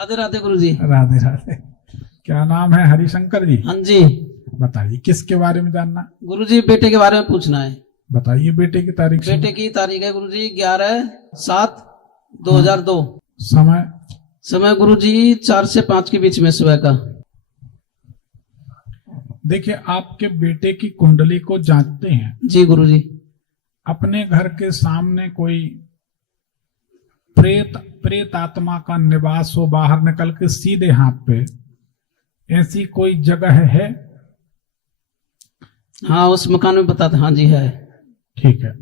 राधे राधे गुरुजी। राधे राधे। क्या नाम है? हरिशंकर जी। हाँ जी बताइए किसके बारे में जानना? गुरुजी, बेटे के बारे में पूछना है। बताइए बेटे की तारीख। बेटे की तारीख है गुरुजी 11/7/2002। समय? समय गुरुजी 4 से 5 के बीच में सुबह का। देखिए, आपके बेटे की कुंडली को जांचते हैं। जी गुरुजी। अपने घर के सामने कोई प्रेत आत्मा का निवास हो, बाहर निकल के सीधे हाथ पे, ऐसी कोई जगह है? हाँ, उस मकान में बताते। हाँ जी है। ठीक है।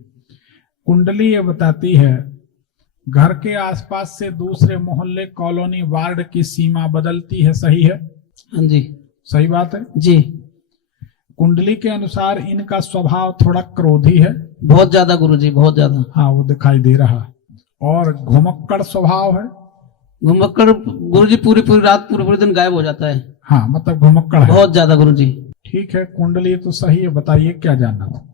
कुंडली ये बताती है घर के आसपास से दूसरे मोहल्ले, कॉलोनी, वार्ड की सीमा बदलती है। सही है? हाँ जी। सही बात है जी। कुंडली के अनुसार इनका स्वभाव थोड़ा क्रोधी है। बहुत ज्यादा गुरुजी, बहुत ज्यादा। हाँ, वो दिखाई दे रहा। और घुमक्कड़ स्वभाव है। घुमक्कड़ गुरुजी, पूरी पूरी रात पूरे पूरे दिन गायब हो जाता है। हाँ, मतलब घुमक्कड़ है। बहुत ज्यादा गुरुजी। ठीक है, कुंडली तो सही है। बताइए क्या जानना था?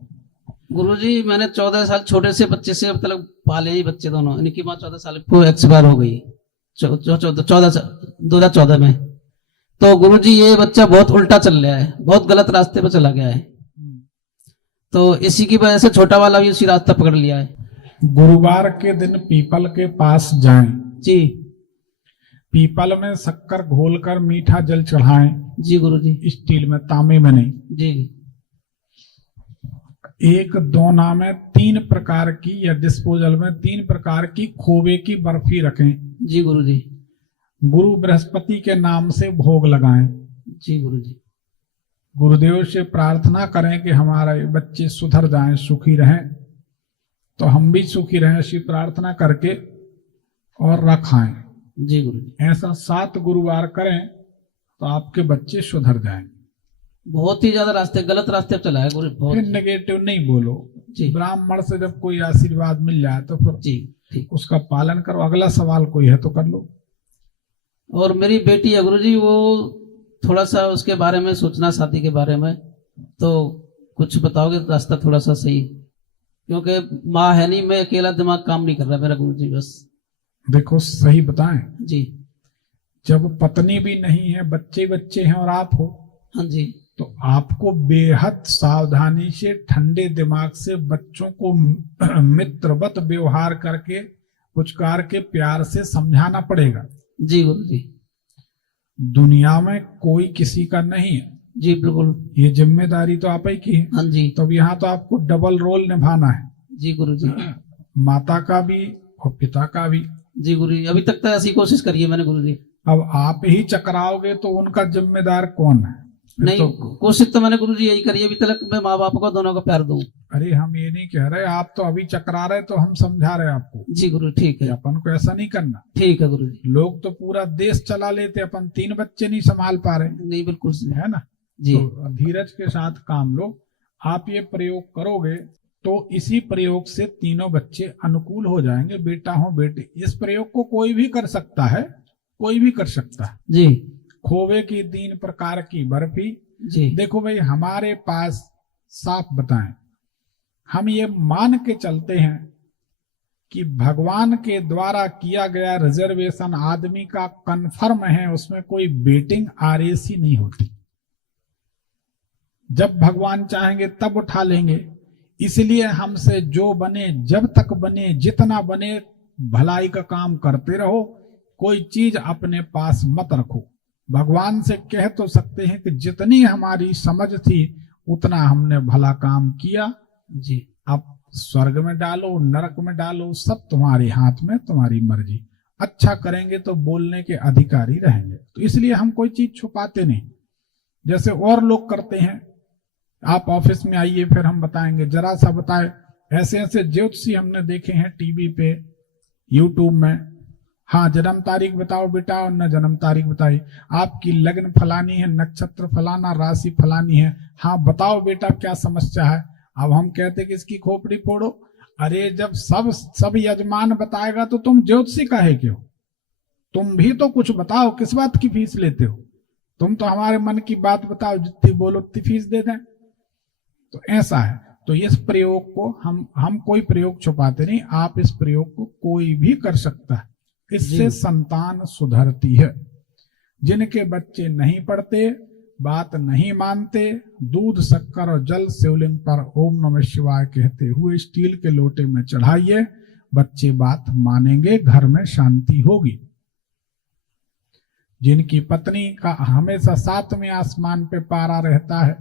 गुरुजी, मैंने 14 साल छोटे से बच्चे से अब तक पाले ही बच्चे दोनों। इनकी माँ 14 साल को एक्सपायर हो गई। 2014 में। तो गुरुजी ये बच्चा बहुत उल्टा चल रहा है, बहुत गलत रास्ते पर चला गया है। तो इसी की वजह से छोटा वाला भी उसी रास्ता पकड़ लिया है। गुरुवार के दिन पीपल के पास जाएं। जी। पीपल में शक्कर घोलकर मीठा जल चढ़ाएं। जी गुरुजी। स्टील में, तांबे में नहीं। जी। एक दोना में 3 प्रकार की, या डिस्पोजल में 3 प्रकार की खोवे की बर्फी रखें। जी गुरुजी। गुरु बृहस्पति के नाम से भोग लगाएं। जी गुरुजी। गुरुदेव से प्रार्थना करें कि हमारे बच्चे सुधर जाएं, सुखी रहें, तो हम भी सुखी रहें, ऐसी प्रार्थना करके और रखाएं। जी गुरुजी। ऐसा 7 गुरुवार करें तो आपके बच्चे सुधर जाएंगे। बहुत ही ज्यादा रास्ते, गलत रास्ते पर चला है गुरु। बहुत। फिर नेगेटिव नहीं बोलो। जी। ब्राह्मण से जब कोई आशीर्वाद मिल जाए तो फिर जी ठीक। उसका पालन करो। अगला सवाल कोई है तो कर लो। और मेरी बेटी है गुरुजी, वो थोड़ा सा उसके बारे में सोचना, शादी के बारे में, तो कुछ बताओगे रास्ता थोड़ा सा सही? क्योंकि माँ है नहीं, मैं अकेला, दिमाग काम नहीं कर रहा मेरा गुरुजी। बस देखो, सही बताएं, जी। जब पत्नी भी नहीं है, बच्चे बच्चे हैं और आप हो, हाँ जी। तो आपको बेहद सावधानी से, ठंडे दिमाग से बच्चों को मित्रवत व्यवहार करके, पुचकार के, प्यार से समझाना पड़ेगा। जी गुरुजी। दुनिया में कोई किसी का नहीं है। जी बिल्कुल। ये जिम्मेदारी तो आप ही की है। हाँ जी। तो यहाँ तो आपको डबल रोल निभाना है। जी गुरुजी। माता का भी और पिता का भी। जी गुरुजी, अभी तक तो ऐसी कोशिश करी है मैंने गुरुजी। अब आप ही चकराओगे तो उनका जिम्मेदार कौन है? नहीं, तो कोशिश तो मैंने गुरुजी यही करी है अभी तक, मैं माँ बाप को दोनों को प्यार दूं। अरे, हम ये नहीं कह रहे, आप तो अभी चकरा रहे, तो हम समझा रहे आपको। जी गुरु, ठीक है। अपन को ऐसा नहीं करना। ठीक है गुरुजी। लोग तो पूरा देश चला लेते, अपन 3 बच्चे नहीं संभाल पा रहे। नहीं, बिल्कुल है ना? जी। तो धीरज के साथ काम लो। आप ये प्रयोग करोगे तो इसी प्रयोग से तीनों बच्चे अनुकूल हो जाएंगे। बेटा हो बेटी, इस प्रयोग को कोई भी कर सकता है, कोई भी कर सकता है। जी। खोवे की 3 प्रकार की बर्फी। जी। देखो भाई, हमारे पास साफ बताएं, हम ये मान के चलते हैं कि भगवान के द्वारा किया गया रिजर्वेशन आदमी का कन्फर्म है, उसमें कोई बेटिंग आरएसी नहीं होती। जब भगवान चाहेंगे तब उठा लेंगे। इसलिए हमसे जो बने, जब तक बने, जितना बने, भलाई का काम करते रहो। कोई चीज अपने पास मत रखो। भगवान से कह तो सकते हैं कि जितनी हमारी समझ थी उतना हमने भला काम किया। जी, अब स्वर्ग में डालो, नरक में डालो, सब तुम्हारे हाथ में, तुम्हारी मर्जी। अच्छा करेंगे तो बोलने के अधिकारी रहेंगे। तो इसलिए हम कोई चीज छुपाते नहीं, जैसे और लोग करते हैं। आप ऑफिस में आइए, फिर हम बताएंगे, जरा सा बताए। ऐसे ऐसे ज्योतिषी हमने देखे हैं टीवी पे, यूट्यूब में। हाँ, जन्म तारीख बताओ बेटा, और न जन्म तारीख बताई। आपकी लग्न फलानी है, नक्षत्र फलाना, राशि फलानी है। हाँ बताओ बेटा, क्या समस्या है? अब हम कहते कि इसकी खोपड़ी फोड़ो। अरे, जब सब यजमान बताएगा तो तुम ज्योतिषी काहे के हो? तुम भी तो कुछ बताओ, किस बात की फीस लेते हो? तुम तो हमारे मन की बात बताओ, जितनी बोलो उतनी फीस दे दें। तो ऐसा है। तो इस प्रयोग को हम कोई प्रयोग छुपाते नहीं। आप इस प्रयोग को कोई भी कर सकता है। इससे संतान सुधरती है। जिनके बच्चे नहीं पढ़ते, बात नहीं मानते, दूध शक्कर और जल शिवलिंग पर ओम नमः शिवाय कहते हुए स्टील के लोटे में चढ़ाइए, बच्चे बात मानेंगे, घर में शांति होगी। जिनकी पत्नी का हमेशा 7वें आसमान पे पारा रहता है,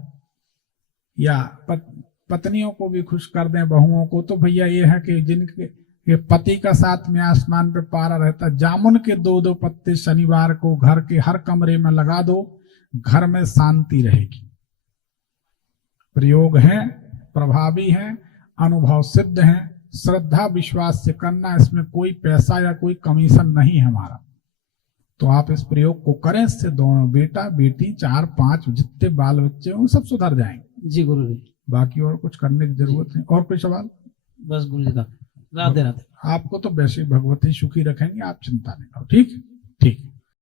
या पत्नियों को भी खुश कर दें बहुओं को, तो भैया ये है कि जिनके पति का 7वें आसमान पे पारा रहता है, जामुन के 2-2 पत्ते शनिवार को घर के हर कमरे में लगा दो, घर में शांति रहेगी। प्रयोग है, प्रभावी है, अनुभव सिद्ध है, श्रद्धा विश्वास से करना, इसमें कोई पैसा या कोई कमीशन नहीं है हमारा। तो आप इस प्रयोग को करें, इससे दोनों बेटा बेटी 4-5 जितने बाल बच्चे होंगे सब सुधर जाएंगे। जी गुरु जी। बाकी और कुछ करने की जरूरत नहीं। और कोई सवाल? बस गुरु जी का राधे राधे। आपको तो वैसे भगवती सुखी रखेंगे, आप चिंता नहीं करो। ठीक ठीक।